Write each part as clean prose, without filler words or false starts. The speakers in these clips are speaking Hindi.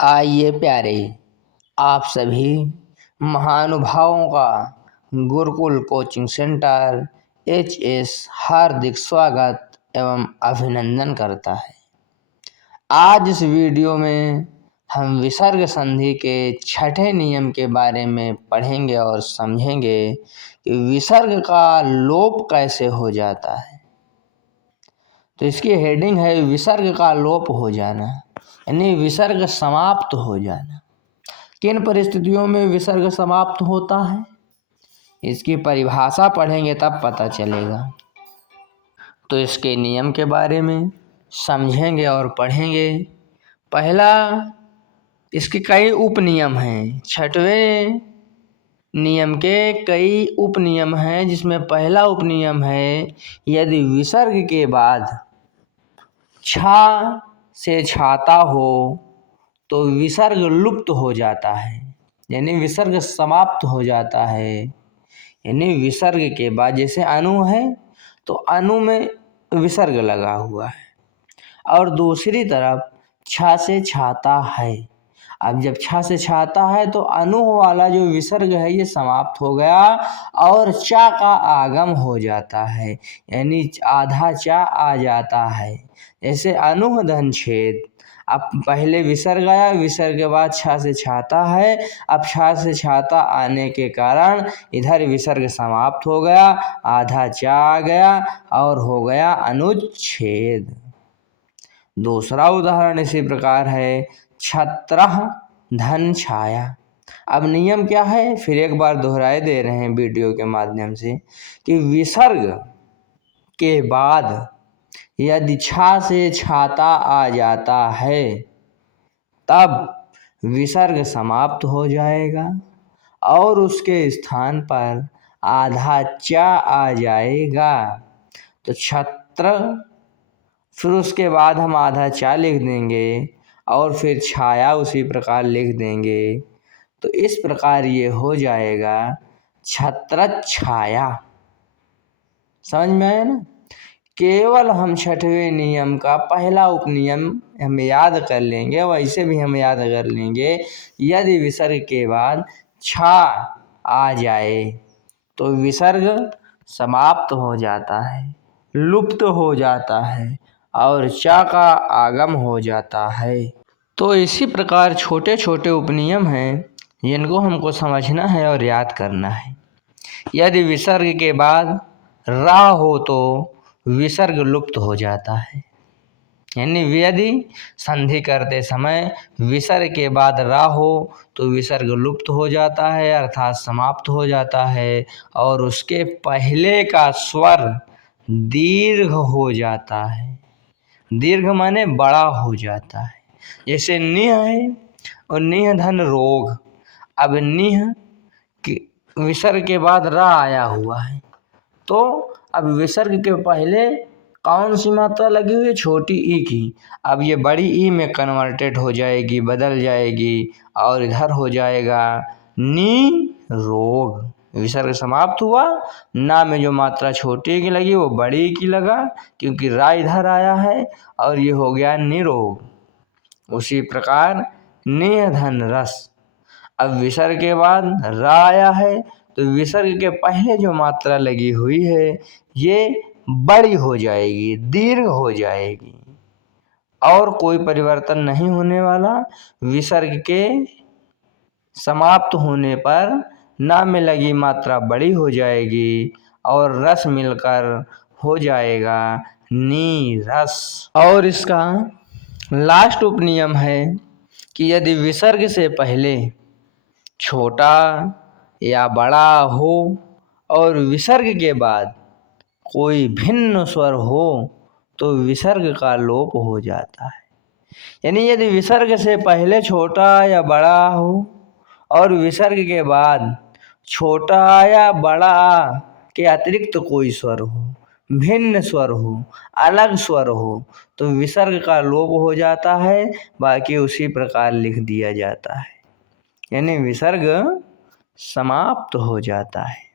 आइए प्यारे, आप सभी महानुभावों का गुरुकुल कोचिंग सेंटर HS हार्दिक स्वागत एवं अभिनंदन करता है। आज इस वीडियो में हम विसर्ग संधि के छठे नियम के बारे में पढ़ेंगे और समझेंगे कि विसर्ग का लोप कैसे हो जाता है। तो इसकी हेडिंग है विसर्ग का लोप हो जाना, यानी विसर्ग समाप्त हो जाना। किन परिस्थितियों में विसर्ग समाप्त होता है, इसकी परिभाषा पढ़ेंगे तब पता चलेगा। तो इसके नियम के बारे में समझेंगे और पढ़ेंगे। पहला, इसके कई उपनियम हैं। छठवें नियम के कई उपनियम हैं, जिसमें पहला उपनियम है यदि विसर्ग के बाद छा से छाता हो तो विसर्ग लुप्त हो जाता है, यानी विसर्ग समाप्त हो जाता है। यानी विसर्ग के बाद जैसे अनु है तो अनु में विसर्ग लगा हुआ है, और दूसरी तरफ छा से छाता है। अब जब छा से छाता है तो अनु वाला जो विसर्ग है ये समाप्त हो गया और चा का आगम हो जाता है, यानी आधा चा आ जाता है। जैसे अनु धन छेद, अब पहले विसर्ग आया, विसर्ग के बाद छा से छाता है। अब छा से छाता आने के कारण इधर विसर्ग समाप्त हो गया, आधा चा आ गया और हो गया अनुच्छेद। दूसरा उदाहरण इसी प्रकार है छत्रः धन छाया। अब नियम क्या है, फिर एक बार दोहराए दे रहे हैं वीडियो के माध्यम से कि विसर्ग के बाद यदि छा से छाता आ जाता है तब विसर्ग समाप्त हो जाएगा और उसके स्थान पर आधा चा आ जाएगा। तो छत्र, फिर उसके बाद हम आधा चा लिख देंगे और फिर छाया उसी प्रकार लिख देंगे। तो इस प्रकार ये हो जाएगा छत्र छाया। समझ में आया ना। केवल हम छठवें नियम का पहला उपनियम हम याद कर लेंगे, वैसे भी हम याद कर लेंगे। यदि विसर्ग के बाद छा आ जाए तो विसर्ग समाप्त हो जाता है, लुप्त हो जाता है और चा का आगम हो जाता है। तो इसी प्रकार छोटे छोटे उपनियम हैं जिनको हमको समझना है और याद करना है। यदि विसर्ग के बाद रा हो तो विसर्ग लुप्त हो जाता है, यानी यदि संधि करते समय विसर्ग के बाद रा हो तो विसर्ग लुप्त हो जाता है, अर्थात समाप्त हो जाता है और उसके पहले का स्वर दीर्घ हो जाता है। दीर्घ माने बड़ा हो जाता है। जैसे निह है और निह धन रोग। अब निह विसर्ग के बाद रा आया हुआ है, तो अब विसर्ग के पहले कौन सी मात्रा लगी हुई है, छोटी ई की। अब ये बड़ी ई में कन्वर्टेड हो जाएगी, बदल जाएगी और इधर हो जाएगा नी रोग। विसर्ग समाप्त हुआ, ना में जो मात्रा छोटी की लगी वो बड़ी की लगा, क्योंकि रा इधर आया है और ये हो गया निरोग। उसी प्रकार निह धन रस। अब विसर्ग के बाद रा आया है तो विसर्ग के पहले जो मात्रा लगी हुई है ये बड़ी हो जाएगी, दीर्घ हो जाएगी और कोई परिवर्तन नहीं होने वाला। विसर्ग के समाप्त होने पर ना में लगी मात्रा बड़ी हो जाएगी और रस मिलकर हो जाएगा नी रस। और इसका लास्ट उपनियम है कि यदि विसर्ग से पहले छोटा या बड़ा हो और विसर्ग के बाद कोई भिन्न स्वर हो तो विसर्ग का लोप हो जाता है। यानी यदि विसर्ग से पहले छोटा या बड़ा हो और विसर्ग के बाद छोटा या बड़ा के अतिरिक्त कोई स्वर हो, भिन्न स्वर हो, अलग स्वर हो, तो विसर्ग का लोप हो जाता है, बाकी उसी प्रकार लिख दिया जाता है, यानी विसर्ग समाप्त हो जाता है।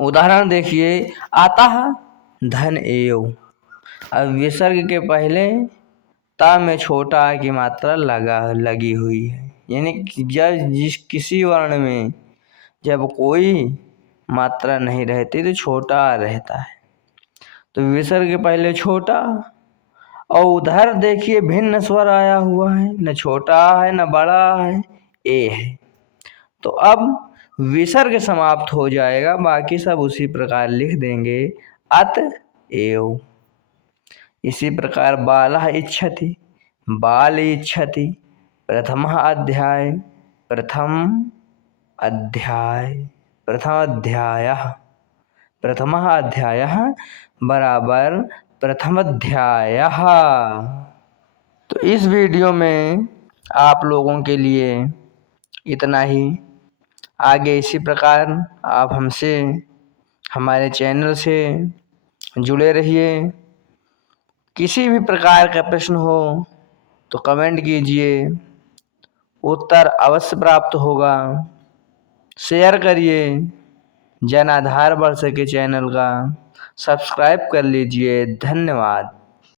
उदाहरण देखिए, अतः धन एव। अब विसर्ग के पहले ता में छोटा आ की मात्रा लगी हुई है, यानी जब किसी वर्ण में जब कोई मात्रा नहीं रहती तो छोटा आ रहता है। तो विसर्ग के पहले छोटा, और उधर देखिए भिन्न स्वर आया हुआ है, न छोटा है न बड़ा है, ए है। तो अब विसर्ग समाप्त हो जाएगा, बाकी सब उसी प्रकार लिख देंगे अत एव। इसी प्रकार बालः इच्छति, बाल इच्छति, प्रथमः अध्याय, प्रथम अध्यायः, प्रथमः अध्यायः बराबर प्रथम अध्यायः। तो इस वीडियो में आप लोगों के लिए इतना ही। आगे इसी प्रकार आप हमसे, हमारे चैनल से जुड़े रहिए। किसी भी प्रकार का प्रश्न हो तो कमेंट कीजिए, उत्तर अवश्य प्राप्त होगा। शेयर करिए, जन आधार बढ़ सके चैनल का। सब्सक्राइब कर लीजिए। धन्यवाद।